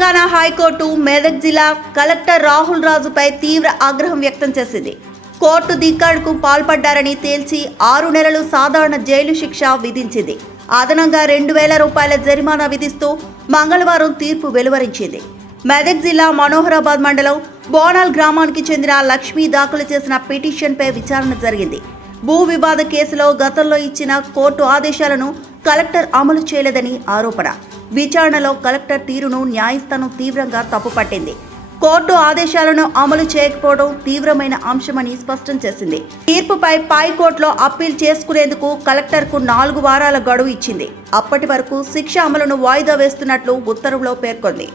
Telangana high court Medak జిల్లా collector Rahul రాజుపై తీవ్ర ఆగ్రహం వ్యక్తం చేసింది. కోర్టు ధిక్కార్కు పాల్పడ్డారని తేల్చి 6 నెలలు సాధారణ జైలు శిక్ష విధించింది. అదనంగా 2,000 రూపాయల జరిమానా విధిస్తూ మంగళవారం తీర్పు వెలువరించింది. మెదక్ జిల్లా మనోహరాబాద్ మండలం బోనాల్ గ్రామానికి చెందిన లక్ష్మి దాఖలు చేసిన పిటిషన్పై విచారణ జరిగింది. భూ వివాద కేసులో గతంలో ఇచ్చిన కోర్టు ఆదేశాలను కలెక్టర్ అమలు చేయలేదని ఆరోపణ. విచారణలో కలెక్టర్ తీరును న్యాయస్థానం తీవ్రంగా తప్పుపట్టింది. కోర్టు ఆదేశాలను అమలు చేయకపోవడం తీవ్రమైన అంశమని స్పష్టం చేసింది. తీర్పుపై పైకోర్టులో అప్పీల్ చేసుకునేందుకు కలెక్టర్కు 4 వారాల గడువు ఇచ్చింది. అప్పటి వరకు శిక్ష అమలును వాయిదా వేస్తున్నట్లు ఉత్తర్వులో పేర్కొంది.